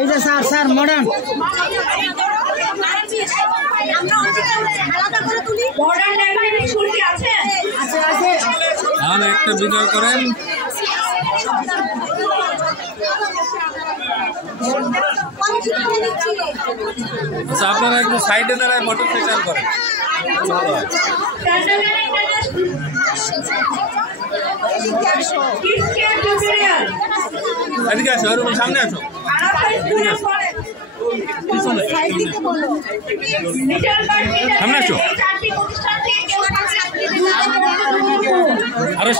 এই যে sir sir modern একটা বিজয় করেন। আচ্ছা আপনারা একটু সাইডে দাঁড়ায় ফটো সেশন করেন। এদিকে আসো, সামনে আসো, সামনে আসো। আরে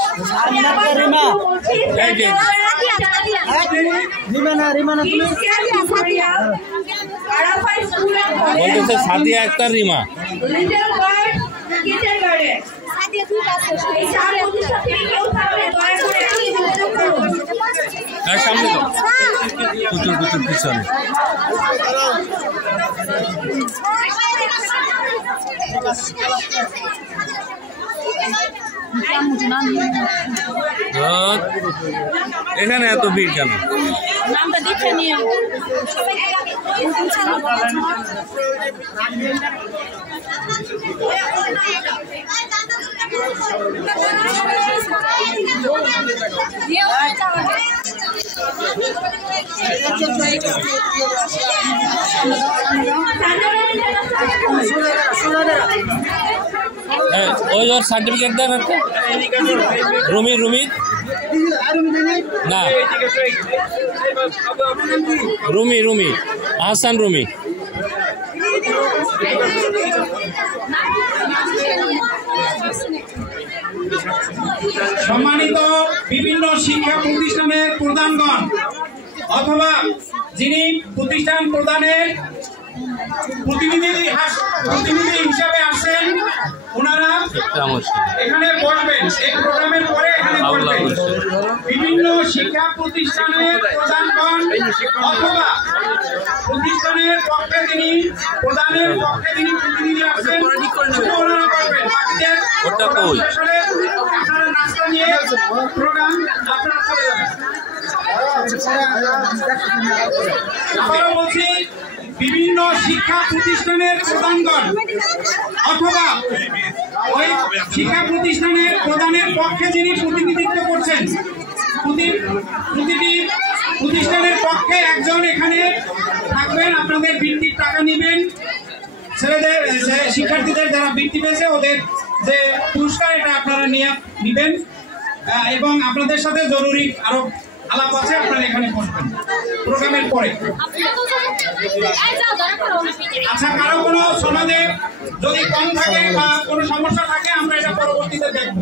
বলতেছে সাদিয়া আক্তার রিমা। সামনে তো প্রচুর প্রচুর পিছনে। এখানে এত ভিড় কেন? নামটা দেখে নিও। ওই ওর সার্টিফিকেট দেন একটা। রুমি রুমি না রুমি রুমি আহসান রুমি। সম্মানিত বিভিন্ন শিক্ষা প্রতিষ্ঠানের প্রধানগণ অথবা যিনি প্রতিষ্ঠান প্রদানের প্রতিনিধি হিসাবে আসছেন ওনারা এখানে বসবেন। এই প্রোগ্রামের পরে এখানে বসবেন। বিভিন্ন শিক্ষা প্রতিষ্ঠানের প্রধানগণ অথবা প্রতিষ্ঠানের পক্ষে যিনি প্রদানের পক্ষে যিনি প্রতিনিধি আসছেন ওনারা বসবেন। বাকিদের আপনারা নাস্তা নিয়ে প্রোগ্রাম আপনারা চলে যাবেন। আবারও বলছি, বিভিন্ন শিক্ষা প্রতিষ্ঠানের প্রধানগণ অথবা ওই শিক্ষা প্রতিষ্ঠানের প্রধানের পক্ষে যিনি প্রতিনিধিত্ব করছেন, প্রতিটি প্রতিষ্ঠানের পক্ষে একজন এখানে থাকবেন। আপনাদের বৃত্তির টাকা নেবেন, ছেলেদের শিক্ষার্থীদের যারা বৃত্তি পেয়েছে ওদের যে পুরস্কার এটা আপনারা নেবেন এবং আপনাদের সাথে জরুরি আরো আলাপ আছে। আপনারা এখানে বসবেন প্রোগ্রামের পরে। আচ্ছা, কারো কোনো সনদে যদি কম থাকে বা কোনো সমস্যা থাকে আমরা এটা পরবর্তীতে দেখব।